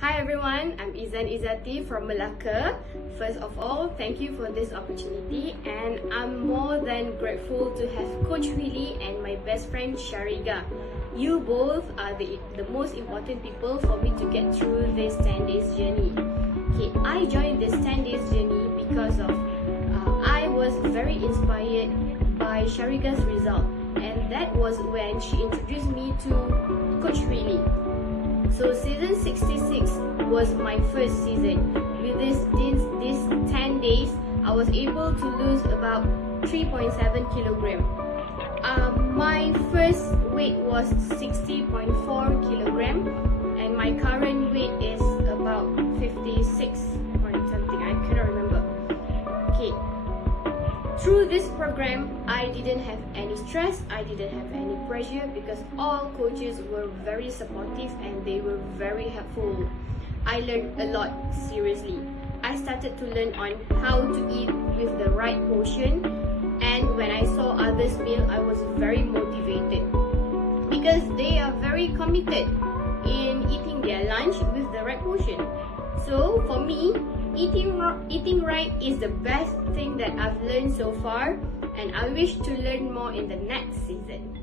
Hi everyone, I'm Izzan from Malacca. First of all, thank you for this opportunity, and I'm more than grateful to have Coach Willie and my best friend Shariga. You both are the most important people for me to get through this 10 days journey. Okay, I joined this 10 days journey because of I was very inspired by Shariga's result, and that was when she introduced me to Coach Willie. So season 66 was my first season. With this 10 days, I was able to lose about 3.7 kilogram. My first weight was 60.4 kilogram, and my current weight is about 56 point something. I cannot remember. Okay. Through this program, I didn't have any stress, I didn't have any pressure because all coaches were very supportive and they were very helpful. I learned a lot, seriously. I started to learn on how to eat with the right portion, and when I saw others' meal, I was very motivated because they are very committed in eating their lunch with the right portion. So for me, eating right is the best thing that I've learned so far, and I wish to learn more in the next season.